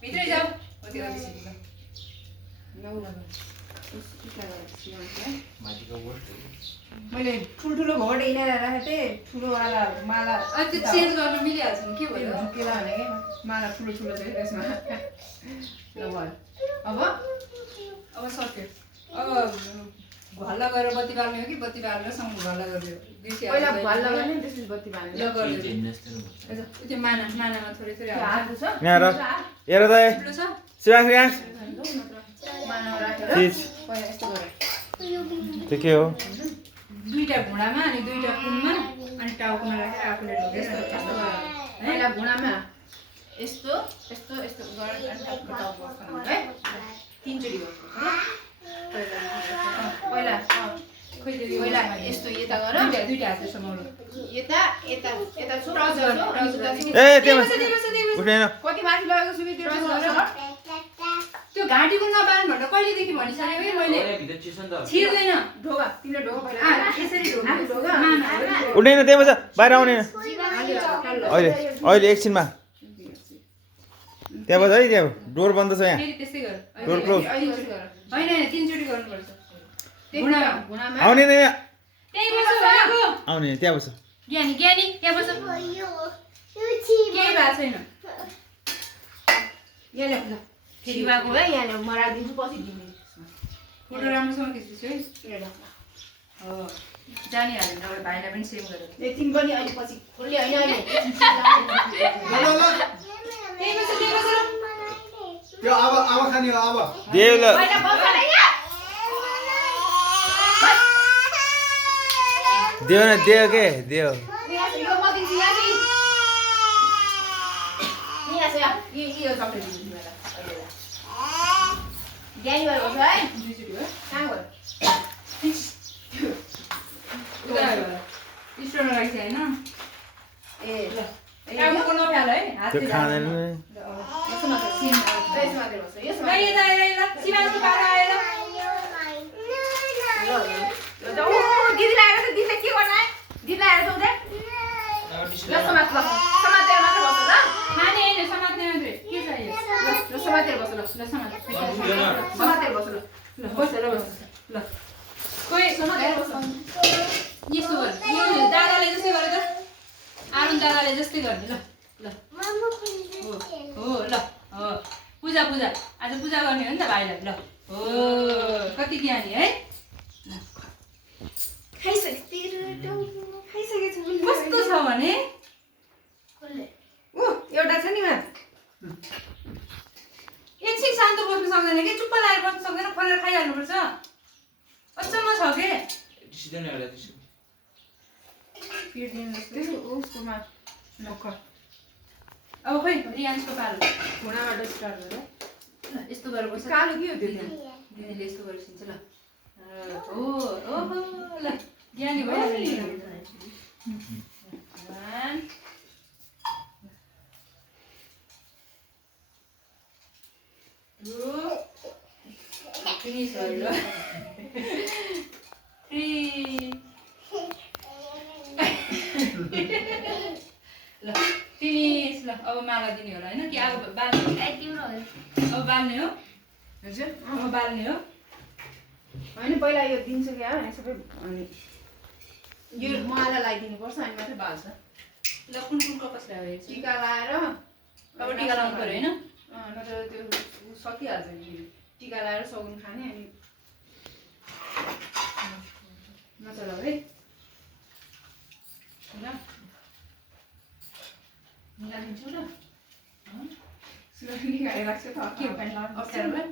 भित्रै जाऊ कति गर्दैछ मैले ठुल्ठुलो घोट हिँडेर राखेको थिएँ ठुलोवाला माला त्यो चेन्ज गर्न मिलिहाल्छ नि के भयो झुकेला भने कि माला ठुलो ठुलो थियो त्यसमा ल भयो अब सक्यो अब भल्ला गरेर बत्ती बाल्ने हो कि बत्ती बालेर सँग भल्ला गरिदियो पहिला भल्ला गर्ने त्यसपछि बत्ती बाल्ने ल गरिदियो त्यो मानामा थोरै थोरै हाल्नु छ यहाँ र हेर त ठुलो छ शिवांश यहाँ मानामा राखेर चिज पहिला यस्तो गरेर त्यो के हो दुईटा घुँडामा अनि दुईटा कुनमा अनि टाउकोमा राखेर आफूले ढोकेर पहिला घुँडामा यस्तो यस्तो यस्तो गरेर अनि टाउको बस्नु है तीनचोटि गर्नु पहिला पहिला यस्तो यता गर दुईटा हातले समाउनु यता यता यता छु ए त्यहाँ उठ्दैन कति माथि लगेको छु त्यो त्यो घाँटीको नबाल्नु भनेर कहिलेदेखि भनिसकेको है मैले छिर्दैन ढोगा तिम्रो ढोगा पहिला यसरी ढोगा उठ्दैन त्यहाँ बस बाहिर आउने अहिले अहिले एकछिनमा त्यहाँ बस है त्यहाँ डोर बन्द छ यहाँ फेरि त्यस्तै गर डोर क्लोज होइन होइन तीनचोटि गर्नुपर्छ घुँडामा आउने नै यहाँ त्यही बस भएको आउने त्यहाँ बस ज्ञानी ज्ञानी त्यहाँ बस केही भएको छैन यहाँ ल्याउ फेरि भएको है यहाँ ल्याउ म राखिदिन्छु पछि दिने फोटो राम्रोसँग खिच्दैछु है हो जानिहाल्यो नि अब भाइलाई पनि सेभ गरेर ए तिमी पनि अहिले पछि खोल्ले होइन अहिले त्यही बस त्यो अब खाने हो अब देऊ ल पहिला बस न यहाँ देऊ न देऊ के देऊ यो म दिन्छु यहाँ यहाँ छ यो चक्लेट दिन्छु तिमीलाई ज्ञानी भएर बस्छ है दुईचोटि हो कहाँ गयो स्टोरमा राखेको थिएँ होइन ए ल टाउको नफ्याल है त्यो खाँदैन यसो मात्र सिम यसो मात्र बस्छ यसो ल यता आएर ल शिवांशको पालो आएर दिदीलाई आएर त दिदीले के गर्नु है दिदीलाई आएर त उता ल समातेर मात्र बस्छ ल खाने होइन समात्ने मात्रै के चाहियो ल समातेर बस्छ ल ल समात समातेर बस्छ ल ल बस ल बस ल कोही समातेर बस्छ यस्तो गर यो दादाले जस्तै गरे त आरुण दादाले जस्तै गर्ने ल ल हो ल हो पूजा पूजा आज पूजा गर्ने हो नि त भाइलाई ल हो कति ज्ञानी है कस्तो छ भने ऊ एउटा छ नि यहाँ एकछिन शान्त बस्नु सक्दैन कि चुप्प लागेर बस्नु सक्दैन खोलेर खाइहाल्नुपर्छ अचम्म छ के पेट दिनु जस्तो उसकोमा नक्कर अब खोइ रियान्सको पालो घुँडाबाट स्टार्ट गरेर ल यस्तो गरेर बस्छ कालो के हो त्यो दिदीले यस्तो गरिसिन्छ ल हो ओहो ल ज्ञानी भइहाल्यो नि One. Two. Finish already. Three. ल फिनिस ल अब माला दिने होला हैन कि अब बाल्ने अब बाल्ने हो हजुर अब बाल्ने हो होइन पहिला यो दिन्छु क्या अनि सबै अनि यो माला लगाइदिनुपर्छ अनि मात्रै बाल्छ ल कुन कपस ल्यायो टिका लाएर अब टिका लाउनु पर्यो हैन नत्र त्यो सकिहाल्छ नि टिका लाएर सगुन खाने अनि नचला है ल मिलाइदिन्छु ल सुरक्षित गाडी राख्छ त के हो प्यान्ट लगाउनु अप्ठ्यारो भयो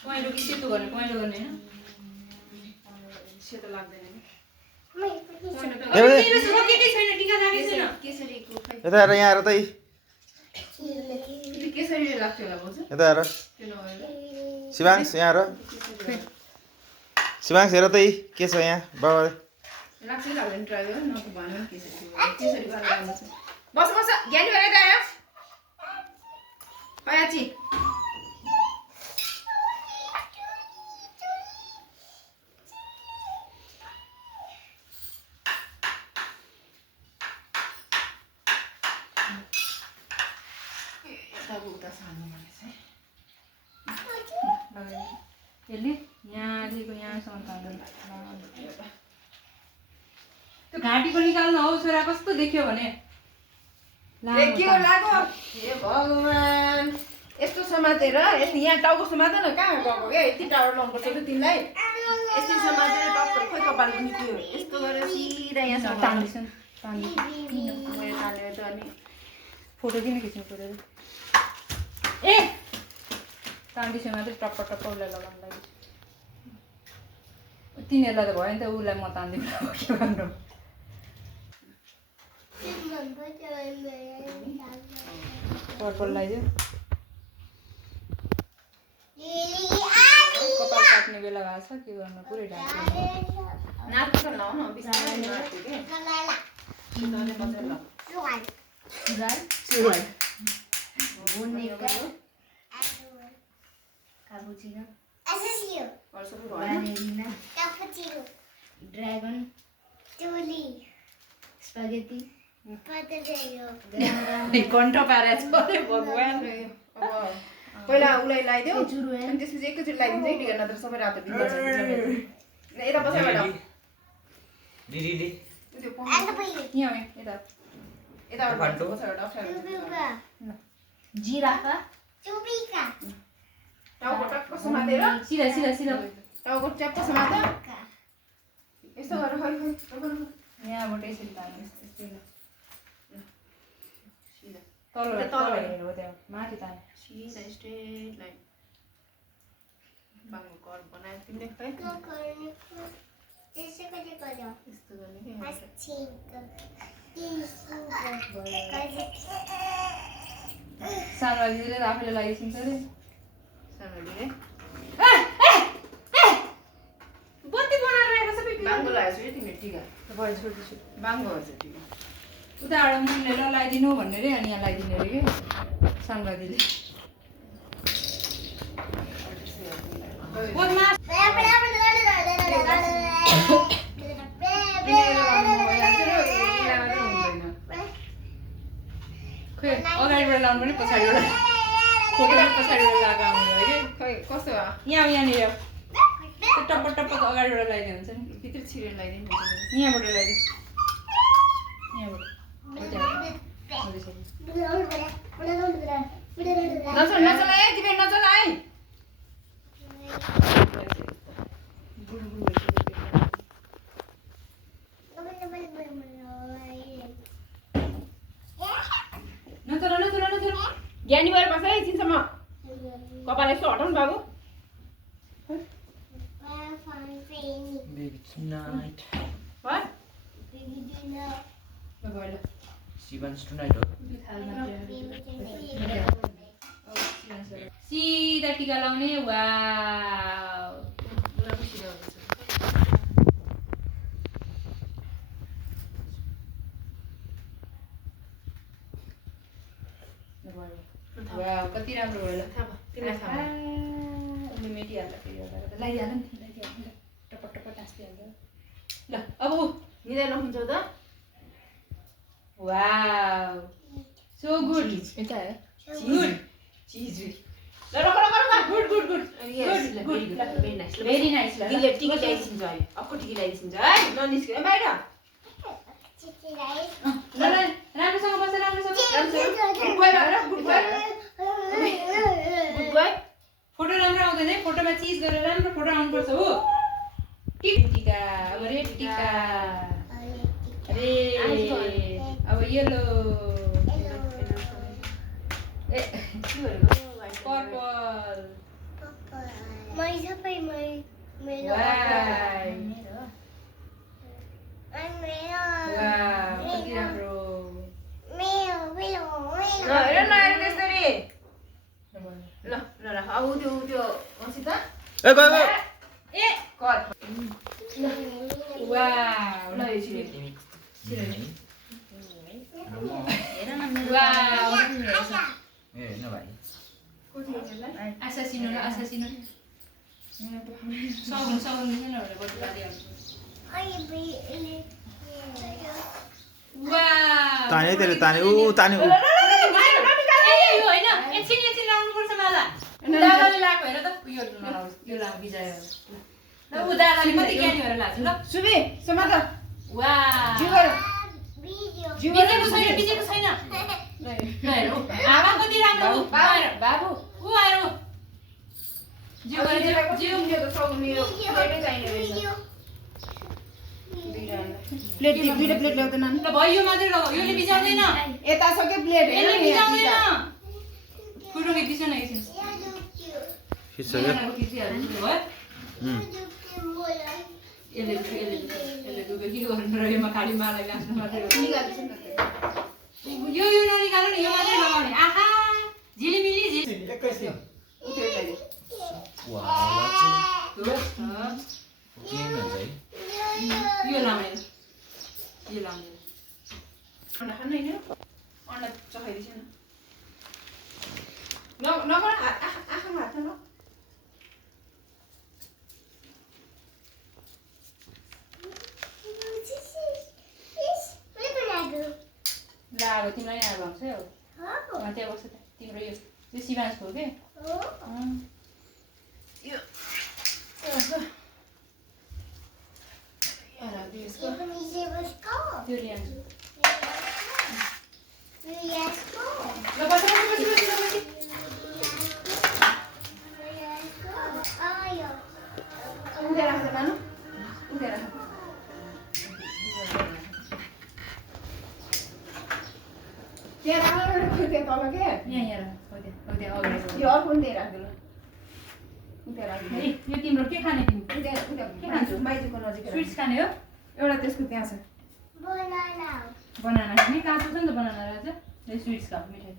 पहेँलो कि सेतो गर्ने पहेँलो गर्ने होइन सेतो लाग्दैन नि केही छैन टिका लागेको छैन केसरीको खै यता हेर यहाँ हेर त केसरीले लाग्थ्यो होला भाउजू यता हेर त्यो नभएर शिवांश यहाँ हेर शिवांश हेर त के छ यहाँ बाबाले लाग्छ कि लाग्दैन ट्राई गर न त भन्नु केसरी केसरी गरेर लाग्छ बस बस ज्ञानी भएर गयो खयाची तब उता सार्नु भने चाहिँ यसले यहाँदेखिको यहाँसम्म तान्दैन त्यो घाँटीको निकाल्नु हौ छोरा कस्तो देख्यो भने के लाग्यो हे भगवान यस्तो समातेर यस्तो यहाँ टाउको समात न कहाँ गएको क्या यति टाढो लाउनुपर्छ त तिमीलाई यस्तो समातेर टक्क खोइ कपाल निक्यो यस्तो गरेर सिधा यहाँसम्म तान्दैछन् मैले तानेर त अनि फोटो किन खिच्नु पऱ्यो ए तान्दैछ मात्रै टप्प टप्प उसलाई लगाउनु लागि तिनीहरूलाई त भयो नि त उसलाई म तान्दिनँ के गर्नु पर्पल लगाइदियो कपाल काट्ने बेला भएको छ के गर्नु पुरै ढाक्यो नाच्नु त लाउ न बिस्तारै नाच्नु के सुनाउने मजा ल सुरुवाल Cappuccino, वर्षको भयो ballerina, cappuccino, dragon, tuli, spaghetti, potato, कण्ठ पारेछ अरे भगवान अब पहिला उसलाई लगाइदेऊ चुरुवा अनि त्यसपछि एकैचोटि लगाइदिन्छ कि टिका नत्र सबै रातो बिग्रिन्छ यता बसेबाट दिदीले त्यो and the baby. यहाँ यता यताबाट बसेबाट अप्ठ्यारो Tubuka, giraffe, tubika, टाउको टक्क समातेर सिधा सिधा सिधा टाउको च्याप्प समात यस्तो गरेर खै खै यहाँबाट यसरी तान्नु यस्तै सिधा तल तल हेरेर हो त्यहाँ माथि तान्नु सिधा स्ट्रेट लाइन बाङ्गो कर्भ बनायो तिमीले खै this is what you got. यस्तो गर्ने के That's cheap. This सानो दिदीले त आफूले लगाइदिन्छ अरे सानोले बत्ती बनाएर राखेको सबै बाङ्गो लगाएको छु तिमीले टिका भयो छोड्दैछु बाङ्गो हुन्छ टिका उताबाट मुनले लगाइदिनु भन्ने रे अनि यहाँ लगाइदिने अरे कि सानो दिदीले बदमास खै अगाडिबाट लाउनु पनि पछाडिबाट फोटोले पछाडिबाट लगाएको आउनु भयो कि खै कस्तो भयो यहाँनिर टप्प टप्प अगाडिबाट लगाइदियो हुन्छ नि भित्र छिरेर लगाइदिनु यहाँबाट लगाइदियो यहाँबाट नचल नचल है दिदी नचल है नचल नचल नचल ज्ञानी भएर बस है एकछिनसम्म कपाल यसो हटाउनु बाबु Baby tonight. भयो भयो ल She wants tonight. सिधा टिका लाउने वाउ पुरा खुसी हुन्छ वाउ कति राम्रो भयो ल तिमीलाई थाहा भयो उसले मेटिहाल्दा फेरि एउटा लगाइहाल्नु नि लगाइहाल्नु टप्प टप्प टाँसिहाल्छ ल अब निदाइ नखुन्छौ त वाउ सो गुड गुड चिज ल र good good good good very nice very nice ल दिदीले टिकी ल्याइदिन्छ अहिले अर्को टिकी ल्याइदिन्छ है ननिस्क्यो बाहिर ल ल राम्रोसँग बस राम्रोसँग गुड बोय भएर good boy good boy photo राम्रो आउँदैन है फोटोमा चिज गरेर राम्रो फोटो आउनुपर्छ हो टिका अब रेड टिका अरे अब yellow A purple My supper, my wow कति राम्रो हेर न हेर त्यसरी ल ल ल अब त्यो मसित Hey, go, go. ए कर वाउ ल यसरी वाउ Eh, no vai. आसासिनो र आसासिनो सगुन सगुन छैन भनेर बटु पारिहाल्छु वाउ ताने तेरे ताने ऊ ताने ऊ ए यो होइन दादाले लाएको हेर त यो नलाउनु यो लाउ बिजायो ल ऊ दादाले कति ज्ञानी भएर लाग्छ ल सुबी समात वा जिउ गर जिउ गर बिजेको छैन ल हेर ऊ आमा कति राम्रो ऊ आएर बाबु ऊ आएर ऊ जिउ गरेर जिउ यो त सब मेरो प्लेटै चाहिने रहेछ प्लेट दुईटा प्लेट ल्याउ त नानी ल भयो मात्रै लगाऊ योले बिजाउँदैन यता सक्यो प्लेट यसले बिजाउँदैन फोटो खिच्दिस न एकछिन खिच्सक्यो खिचिहाल्छु भयो यसले दुबे के गर्नु र यसमा खाली माला गाँच्नु मात्रै हो यो ननिकाल्नु नि यो मात्रै लगाउने आहा झिलिमिली एकैछिन यो लाउने यो लाउने अन्डा खानु हैन अन्डा चखाइदिछ न नगर आँखामा हात न ला अब तिमीलाई यहाँ भन्छ है अब त्यहाँ बस्छ तिम्रो यो शिवांशको हो के यो त्यो ल्यान्छु ल बस उधर राख्छ नानु उधर राख्छ त्यहाँ राख्नु त्यहाँ तल के यहाँ अगाडि यो अर्को पनि त्यही राख्नु ल उता राख्नु यो तिम्रो के खाने तिमी उता उता के खान्छु माइजूको नजिक स्विट्स खाने हो एउटा त्यसको त्यहाँ छ बनाना खाने काँचो छ नि त बनाना राजा यो स्विट्स खाऊ मिठाई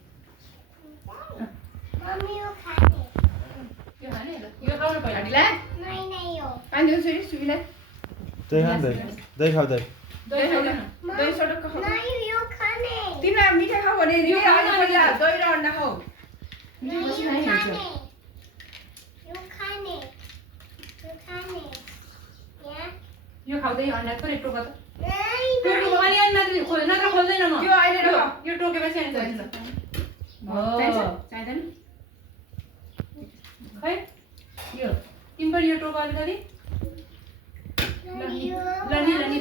यो खाने ल यो खाउनु पहिला ढिला पानी दिउँछु नि सुईलाई दही खाऊ दही खाऊ दही दही खाउदैन दही सटक्क खाऊ तिमीलाई मिठाई खाऊ भने यो खाऊ पहिला दही र अन्डा खाऊ मिठाई बसी खाइ खान्छ यो खाउँदै अन्डा थोरै टोक त टोकेको पनि अन्डा खोल नत्र खोल्दैन म यो अहिले राख यो टोकेपछि अनि चाहिन्छ चाहिँदैन खै यो तिमी पनि यो टोक अलिकति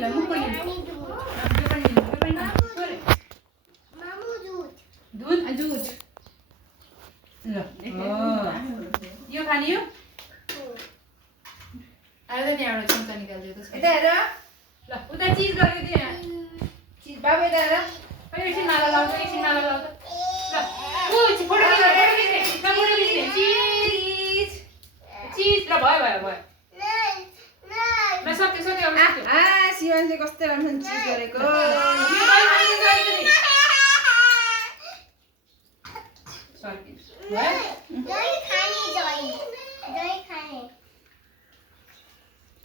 ल मुख पनि दुध दुध ल यो खाने यो आएर त त्यहाँबाट चम्चा निकाल्दियो त्यसको यता हेर ल उता चिज गरेको थियो यहाँ चिज बाबु यता हेर खै एकछिन माला लाउँछ एकछिन माला लाउँछ ल ऊ फोटो खिच्ने चिज चिज ल भयो ल सक्यो अब सक्यो शिवानले कस्तो राम्रो चिज गरेको यो दही खाने अलिकति सर्किन्छ भयो